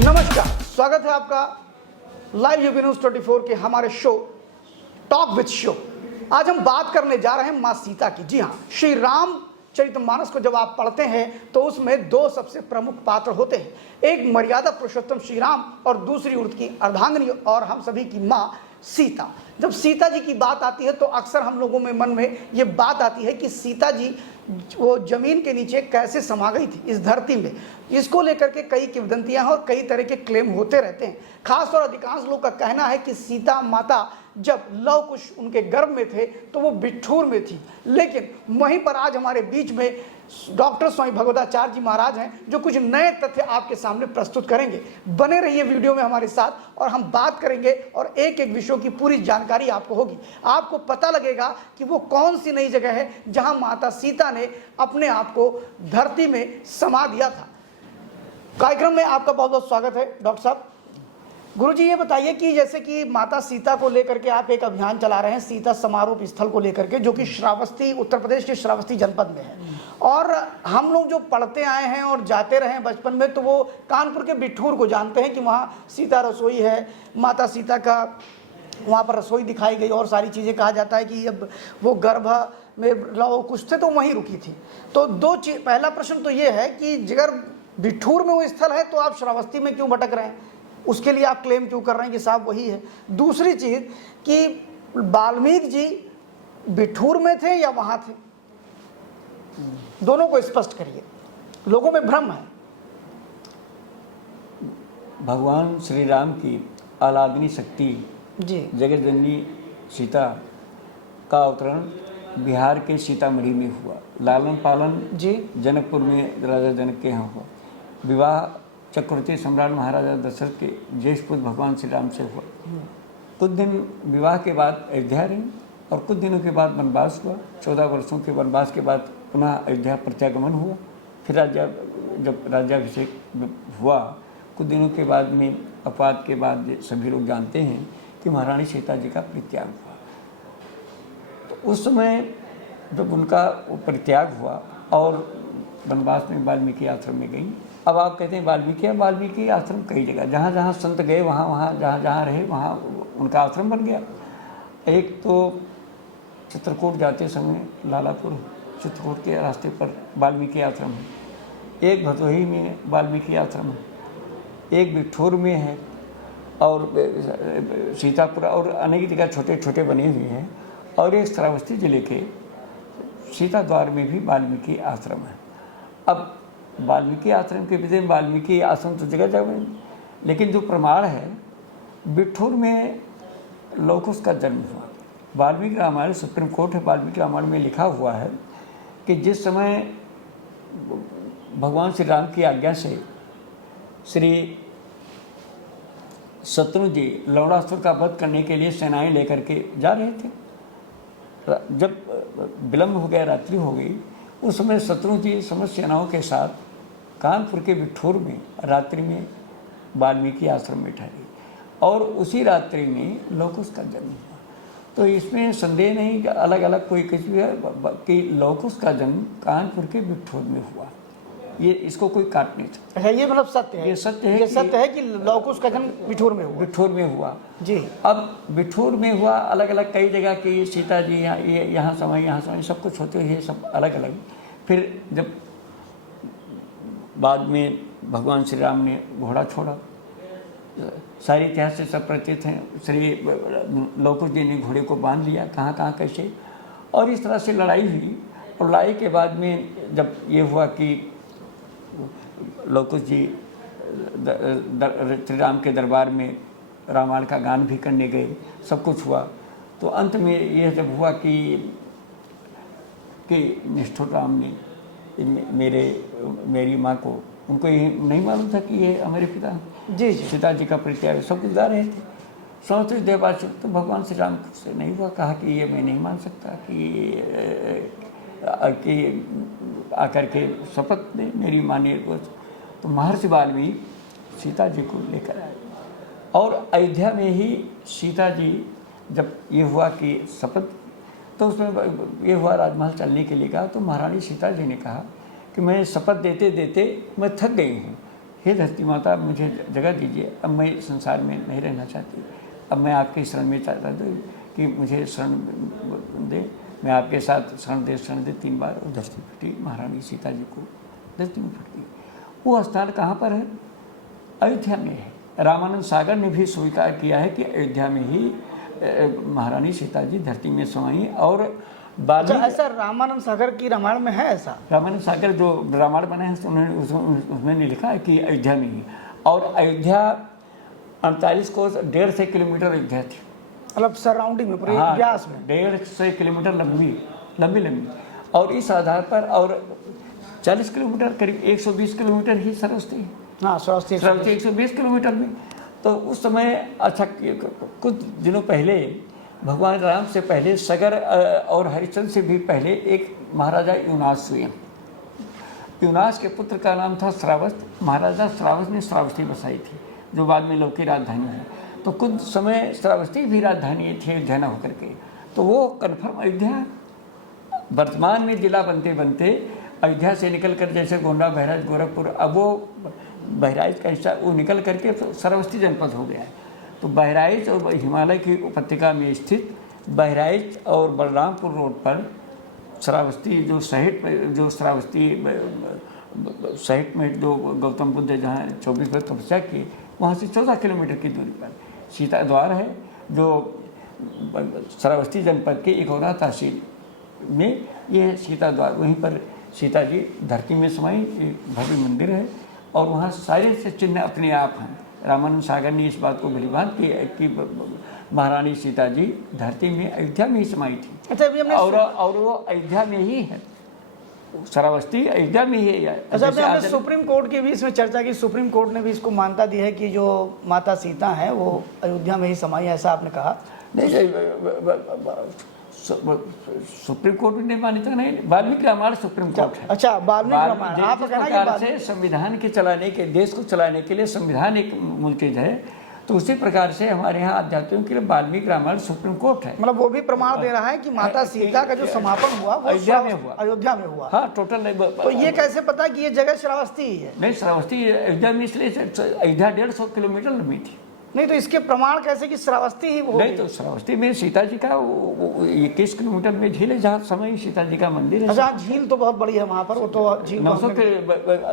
नमस्कार, स्वागत है आपका लाइव यूपी न्यूज 24 के हमारे शो टॉक विद शो। आज हम बात करने जा रहे हैं माँ सीता की। जी हाँ, श्री राम चरितमानस को जब आप पढ़ते हैं तो उसमें दो सबसे प्रमुख पात्र होते हैं, एक मर्यादा पुरुषोत्तम श्री राम और दूसरी उनकी अर्धांगिनी और हम सभी की माँ सीता। जब सीता जी की बात आती है तो अक्सर हम लोगों में मन में ये बात आती है कि सीता जी वो जमीन के नीचे कैसे समा गई थी इस धरती में। इसको लेकर के कई किंवदंतियां और कई तरह के क्लेम होते रहते हैं। खास और अधिकांश लोग का कहना है कि सीता माता जब लव कुश उनके गर्भ में थे तो वो बिठूर में थी, लेकिन वहीं पर आज हमारे बीच में डॉक्टर स्वामी भगवताचार्य जी महाराज हैं जो कुछ नए तथ्य आपके सामने प्रस्तुत करेंगे। बने रहिए वीडियो में हमारे साथ और हम बात करेंगे और एक एक विषयों की पूरी जानकारी आपको होगी। आपको पता लगेगा कि वो कौन सी नई जगह है जहां माता सीता ने अपने आप को धरती में समा दिया था। कार्यक्रम में आपका बहुत बहुत स्वागत है डॉक्टर साहब। गुरुजी ये बताइए कि जैसे कि माता सीता को लेकर के आप एक अभियान चला रहे हैं सीता समारोह स्थल को लेकर के, जो कि श्रावस्ती उत्तर प्रदेश के श्रावस्ती जनपद में है। और हम लोग जो पढ़ते आए हैं और जाते रहे हैं बचपन में तो वो कानपुर के बिठूर को जानते हैं कि वहाँ सीता रसोई है, माता सीता का वहाँ पर रसोई दिखाई गई और सारी चीज़ें। कहा जाता है कि अब वो गर्भ में लव कुछ थे तो वहीं रुकी थी। तो दो चीज, पहला प्रश्न तो ये है कि अगर बिठूर में वो स्थल है तो आप श्रावस्ती में क्यों भटक रहे हैं, उसके लिए आप क्लेम क्यों कर रहे हैं कि साहब वही है। दूसरी चीज कि वाल्मीकि जी बिठूर में थे या वहां थे, दोनों को स्पष्ट करिए, लोगों में भ्रम है। भगवान श्री राम की आलादनी शक्ति जी जगत जननी सीता का अवतरण बिहार के सीतामढ़ी में हुआ। लालन पालन जी जनकपुर में राजा जनक के यहाँ हुआ। विवाह चक्रवर्ती सम्राट महाराजा दशरथ के ज्येष्ठ पुत्र भगवान श्री राम से हुआ। कुछ दिन विवाह के बाद अयोध्या रही और कुछ दिनों के बाद वनवास हुआ। 14 वर्षों के वनवास के बाद पुनः अयोध्या प्रत्यागमन हुआ। फिर जब राज्याभिषेक हुआ कुछ दिनों के बाद में अपवाद के बाद सभी लोग जानते हैं कि महारानी सीता जी का परित्याग हुआ। तो उस समय जब उनका परित्याग हुआ और वनवास में वाल्मीकि आश्रम में गई। अब आप कहते हैं वाल्मीकि आश्रम कई जगह, जहाँ जहाँ संत गए वहाँ जहाँ जहाँ रहे वहाँ उनका आश्रम बन गया। एक तो चित्रकूट जाते समय लालापुर चित्रकूट के रास्ते पर वाल्मीकि आश्रम है, एक भदोही में वाल्मीकि आश्रम है, एक बिठूर में है और सीतापुर और अनेक जगह छोटे छोटे बने हुए हैं, और एक श्रावस्ती जिले के सीता द्वार में भी वाल्मीकि आश्रम है। अब वाल्मीकि आश्रम के विषय में वाल्मीकि आश्रम तो जगह जगह, लेकिन जो प्रमाण है बिठूर में लौकुश का जन्म हुआ। वाल्मीकि रामायण सुप्रीम कोर्ट है, वाल्मीकि रामायण में लिखा हुआ है कि जिस समय भगवान श्री राम की आज्ञा से श्री शत्रु जी लवणासुर का वध करने के लिए सेनाएं लेकर के जा रहे थे, जब विलम्ब हो गया, रात्रि हो गई, उस समय शत्रु जी समस्त सेनाओं के साथ कानपुर के बिठूर में रात्रि में वाल्मीकि आश्रम में ठहरे और उसी रात्रि में लौकुश का जन्म हुआ। तो इसमें संदेह नहीं कि अलग अलग कोई कुछ भी है कि लौकुश का जन्म कानपुर के बिठूर में हुआ। ये इसको कोई काट नहीं सकता है, ये मतलब सत्य है। ये सत्य है, ये सत्य है कि लौकुश का जन्म बिठूर में हुआ। बिठूर में हुआ जी। अब बिठूर में हुआ, अलग अलग कई जगह की सीता जी यहाँ समय सब कुछ होते हुए सब अलग अलग। फिर जब बाद में भगवान श्री राम ने घोड़ा छोड़ा, सारे इतिहास से सब प्रतीत हैं, श्री लौकुश जी ने घोड़े को बांध लिया कहाँ कहाँ कैसे, और इस तरह से लड़ाई हुई। और लड़ाई के बाद में जब ये हुआ कि लौकुश जी श्री राम के दरबार में रामायण का गान भी करने गए, सब कुछ हुआ। तो अंत में यह जब हुआ कि निष्ठुर राम ने मेरी माँ को, उनको ये नहीं मालूम था कि ये हमारे पिता जी सीता जी का परित्याग, सब कुछ गा रहे थे समस्त देववासी। तो भगवान श्री राम से नहीं हुआ, कहा कि ये मैं नहीं मान सकता कि आकर के शपथ दे मेरी माँ ने। तो महर्षि वाल्मीकि सीता जी को लेकर आए और अयोध्या में ही सीता जी जब ये हुआ कि शपथ, तो उसमें ये हुआ राजमहल चलने के लिए कहा। तो महारानी सीता जी ने कहा कि मैं शपथ देते देते मैं थक गई हूँ, हे धरती माता, मुझे जगह दीजिए, अब मैं संसार में नहीं रहना चाहती, अब मैं आपके शरण में चाहता हूँ कि मुझे शरण दे, मैं आपके साथ शरण दे 3 बार। और धरती फटी, महारानी सीता जी को धरती में फटती। वो स्थान कहाँ पर है? अयोध्या में है। रामानंद सागर ने भी स्वीकार किया है कि अयोध्या में ही महारानी सीता जी धरती में समाई। और अच्छा, ऐसा रामानंद सागर की रामायण में है? ऐसा रामानंद सागर जो रामायण बना है उसमें लिखा है कि अयोध्या में ही। और अयोध्या 48 कोस 150 किलोमीटर अयोध्या थी, मतलब सराउंडिंग में पूरे हाँ, व्यास में 150 किलोमीटर लंबी। और इस आधार पर और 40 किलोमीटर करीब 120 किलोमीटर ही सरस्वती है। हाँ, सरस्वती 120 किलोमीटर में। तो उस समय अच्छा कुछ दिनों पहले भगवान राम से पहले सगर और हरिश्चंद्र से भी पहले एक महाराजा यूनास हुए। यूनास के पुत्र का नाम था श्रावस्त। महाराजा श्रावस्त ने श्रावस्ती बसाई थी, जो बाद में लौह की राजधानी है। तो कुछ समय श्रावस्ती भी राजधानी थी अयोध्या न होकर के। तो वो कन्फर्म अयोध्या वर्तमान में जिला बनते बनते अयोध्या से निकल कर, जैसे गोंडा, बहराइच, गोरखपुर, अब वो बहराइच का हिस्सा वो निकल करके श्रावस्ती जनपद हो गया है। तो बहराइच और हिमालय की उपत्यका में स्थित बहराइच और बलरामपुर रोड पर श्रावस्ती जो शहर में जो गौतम बुद्ध जहाँ 24 वर्ष तपस्या की, वहाँ से 14 किलोमीटर की दूरी पर सीता द्वार है, जो श्रावस्ती जनपद के इकौरा तहसील में ये है सीता द्वार। वहीं पर सीता जी धरती में समाई, भव्य मंदिर है। और वहाँ सारे से चिन्ह अपने आप हैं। रामानंद सागर ने इस बात को बलिभान कि महारानी सीता जी धरती में अयोध्या में ही समाई थी। अच्छा, अभी हमने और वो अयोध्या में ही है, श्रावस्ती अयोध्या में ही है। अच्छा, अभी हमने सुप्रीम कोर्ट की भी इसमें चर्चा की। सुप्रीम कोर्ट ने भी इसको मान्यता दी है कि जो माता सीता है वो अयोध्या में ही समाई, ऐसा आपने कहा। नहीं, सुप्रीम कोर्ट ने मान्यता नहीं, वाल्मीकि रामायण सुप्रीम कोर्ट है। अच्छा, वाल्मीकि रामायण आप कहना से संविधान के चलाने के, देश को चलाने के लिए संविधान एक मूल चीज है। तो उसी प्रकार से हमारे यहाँ आध्यात्मिक के लिए वाल्मीकि रामायण सुप्रीम कोर्ट है। मतलब वो भी प्रमाण दे रहा है कि माता सीता का जो समापन हुआ वो अयोध्या में हुआ। हाँ, टोटल। तो ये कैसे पता कि ये जगह श्रावस्ती ही है? नहीं, श्रावस्ती अयोध्या में, इसलिए अयोध्या 150 किलोमीटर लंबी थी। नहीं, तो इसके प्रमाण कैसे कि श्रावस्ती ही वो? नहीं, तो श्रावस्ती में सीता जी का 21 किलोमीटर में झील है, जहाँ समय सीता जी का मंदिर है। अच्छा, झील तो बहुत बड़ी है वहाँ पर, वो तो झील 900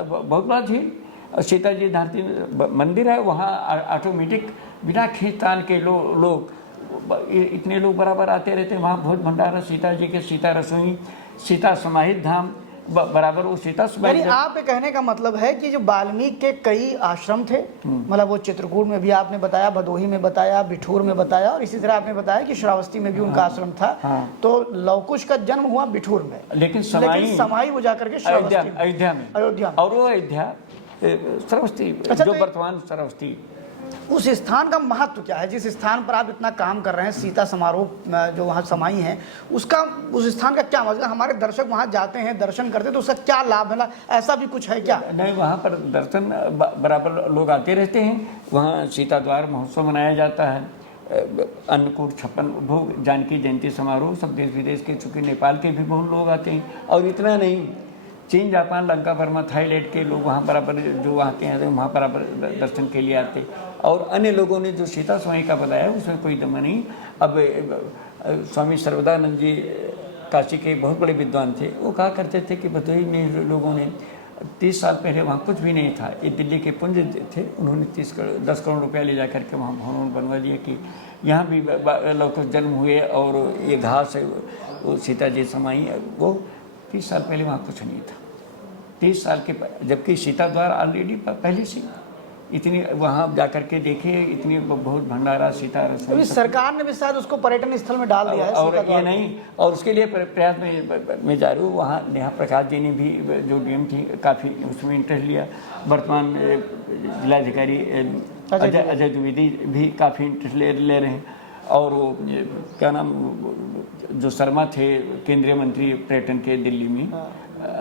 बहुत बड़ा झील। सीता जी धरती मंदिर है, वहाँ ऑटोमेटिक बिना खींचतान के लोग इतने लोग बराबर आते रहते हैं। वहाँ भोज भंडारा सीता जी के, सीता रसोई, सीता समाहित धाम बराबर वो सीता यानी आपके कहने का मतलब है कि जो वाल्मीकि के कई आश्रम थे, मतलब वो चित्रकूट में भी आपने बताया, भदोही में बताया, बिठूर में बताया, और इसी तरह आपने बताया कि श्रावस्ती में भी उनका आश्रम था। तो लवकुश का जन्म हुआ बिठूर में, लेकिन समाई वो जाकर के अयोध्या में, और वो अयोध्या श्रावस्ती, जो वर्तमान श्रावस्ती। उस स्थान का महत्व क्या है जिस स्थान पर आप इतना काम कर रहे हैं? सीता समारोह जो वहाँ समाई है, उसका, उस स्थान का क्या मतलब? हमारे दर्शक वहाँ जाते हैं, दर्शन करते हैं, तो उसका क्या लाभ है? ऐसा भी कुछ है क्या? नहीं, वहाँ पर दर्शन बराबर लोग आते रहते हैं। वहाँ सीता द्वार महोत्सव मनाया जाता है, अन्नकूट, 56 भोग, जानकी जयंती समारोह, सब देश विदेश के, चूँकि नेपाल के भी बहुत लोग आते हैं। और इतना नहीं, चीन, जापान, लंका, बर्मा, थाईलैंड के लोग वहाँ बराबर जो आते हैं, वहाँ बराबर दर्शन के लिए आते। और अन्य लोगों ने जो सीता स्वामी का बताया उसमें कोई दम नहीं। अब स्वामी सर्वदानंद जी काशी के बहुत बड़े विद्वान थे, वो कहा करते थे कि भदोही में लोगों ने 30 साल पहले वहाँ कुछ भी नहीं था, ये दिल्ली के पुंज थे, उन्होंने 10 करोड़ रुपया ले जा करके वहाँ भवन बनवा दिया कि यहाँ भी लौकुश जन्म हुए, और ये घास है वो सीता जी समाई। वो 30 साल पहले वहाँ कुछ नहीं था, 30 साल के, जबकि सीता द्वार ऑलरेडी पहले से इतनी, वहाँ जाकर के देखिए, इतनी बहुत भंडारा, सीता रसोई। सरकार ने भी शायद उसको पर्यटन स्थल में डाल दिया है। और ये नहीं, और उसके लिए प्रयास में जा रही हूँ। वहाँ नेहा प्रकाश जी ने भी, जो डीएम थी, काफ़ी उसमें इंटरेस्ट लिया। वर्तमान जिलाधिकारी अजय द्विवेदी भी काफ़ी इंटरेस्ट ले रहे हैं। और वो क्या नाम, जो शर्मा थे केंद्रीय मंत्री पर्यटन के दिल्ली में,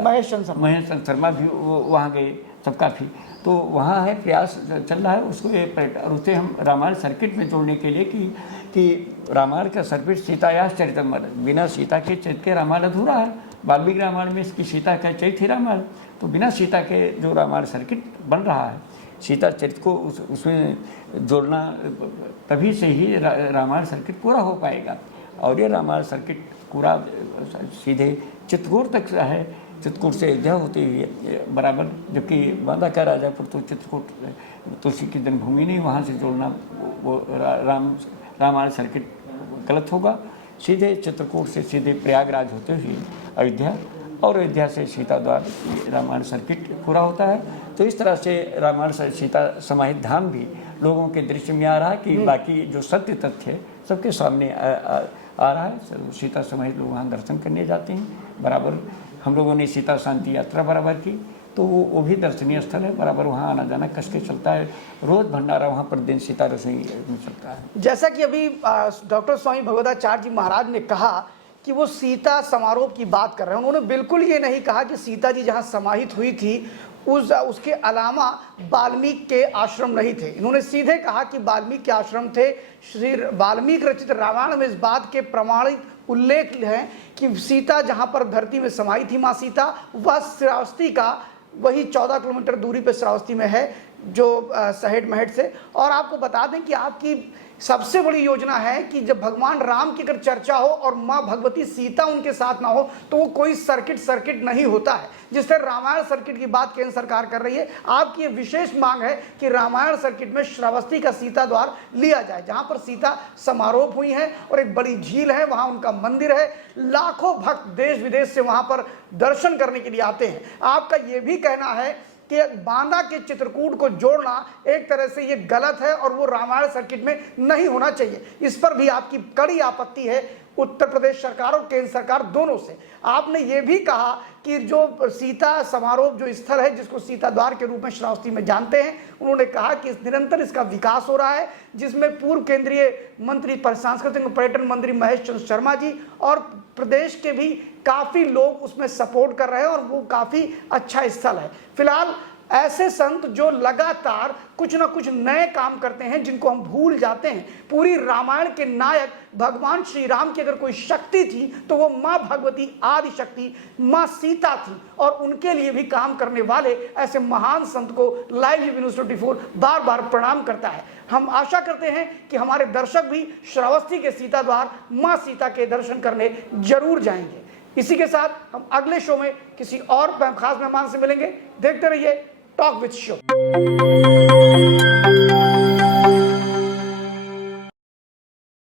महेश चंद्र शर्मा भी वहाँ गए, सब काफ़ी। तो वहाँ है, प्रयास चल रहा है उसको और उसे हम रामायण सर्किट में जोड़ने के लिए कि रामायण का सर्किट सीतायास चरितमृत, बिना सीता के चरित्र के रामायण अधूरा है। वाल्मीकि रामायण में इसकी सीता का चरित्र ही रामायण, तो बिना सीता के जो रामायण सर्किट बन रहा है, सीता चरित्र को उसमें जोड़ना, तभी से ही रामायण सर्किट पूरा हो पाएगा। और ये रामायण सर्किट पूरा सीधे चित्रकूट तक है, चित्रकूट से अयोध्या होती हुई बराबर, जबकि बांदा का राजापुर तो चित्रकूट तुलसी की जन्मभूमि नहीं, वहाँ से जोड़ना वो रामायण सर्किट गलत होगा। सीधे चित्रकूट से सीधे प्रयागराज होते हुए अयोध्या, और अयोध्या से सीता द्वार रामायण सर्किट पूरा होता है। तो इस तरह से रामायण सीता समाहित धाम भी लोगों के दृश्य में आ रहा है कि बाकी जो सत्य तथ्य है सबके सामने आ रहा है। सीता समाहित लोग वहाँ दर्शन करने जाते हैं। बराबर हम लोगों ने सीता शांति यात्रा बराबर की, तो वो भी दर्शनीय स्थल है, बराबर वहाँ आना जाना कस के चलता है। रोज़ भंडारा वहाँ पर दिन सीता रसोई में चलता है। जैसा कि अभी डॉक्टर स्वामी भगवताचार्य जी महाराज ने कहा कि वो सीता समारोह की बात कर रहे हैं, उन्होंने बिल्कुल ये नहीं कहा कि सीता जी जहाँ समाहित हुई थी उसके अलावा वाल्मीकि के आश्रम नहीं थे। इन्होंने सीधे कहा कि वाल्मीकि के आश्रम थे। श्री वाल्मीकि रचित रामायण में इस बात के प्रमाणित उल्लेख है कि सीता जहाँ पर धरती में समाई थी, माँ सीता, वह श्रावस्ती का वही 14 किलोमीटर दूरी पे श्रावस्ती में है, जो सहेट महट से। और आपको बता दें कि आपकी सबसे बड़ी योजना है कि जब भगवान राम की अगर चर्चा हो और माँ भगवती सीता उनके साथ ना हो तो वो कोई सर्किट नहीं होता है। जिस तरह रामायण सर्किट की बात केंद्र सरकार कर रही है, आपकी ये विशेष मांग है कि रामायण सर्किट में श्रावस्ती का सीता द्वार लिया जाए, जहां पर सीता समारोह हुई है और एक बड़ी झील है, वहां उनका मंदिर है। लाखों भक्त देश विदेश से वहां पर दर्शन करने के लिए आते हैं। आपका ये भी कहना है कि बांदा के चित्रकूट को जोड़ना एक तरह से ये गलत है और वो रामायण सर्किट में नहीं होना चाहिए। इस पर भी आपकी कड़ी आपत्ति है उत्तर प्रदेश सरकार और केंद्र सरकार दोनों से। आपने ये भी कहा कि जो सीता समारोह जो स्थल है, जिसको सीता द्वार के रूप में श्रावस्ती में जानते हैं, उन्होंने कहा कि निरंतर इसका विकास हो रहा है, जिसमें पूर्व केंद्रीय मंत्री सांस्कृतिक पर्यटन मंत्री महेश चंद्र शर्मा जी और प्रदेश के भी काफ़ी लोग उसमें सपोर्ट कर रहे हैं और वो काफ़ी अच्छा स्थल है। फिलहाल ऐसे संत जो लगातार कुछ ना कुछ नए काम करते हैं, जिनको हम भूल जाते हैं। पूरी रामायण के नायक भगवान श्री राम की अगर कोई शक्ति थी तो वो माँ भगवती आदि शक्ति माँ सीता थी, और उनके लिए भी काम करने वाले ऐसे महान संत को लाइव न्यूज़ 24 बार बार प्रणाम करता है। हम आशा करते हैं कि हमारे दर्शक भी श्रावस्ती के सीता द्वार माँ सीता के दर्शन करने जरूर जाएंगे। इसी के साथ हम अगले शो में किसी और खास मेहमान से मिलेंगे। देखते रहिए टॉक विद शो।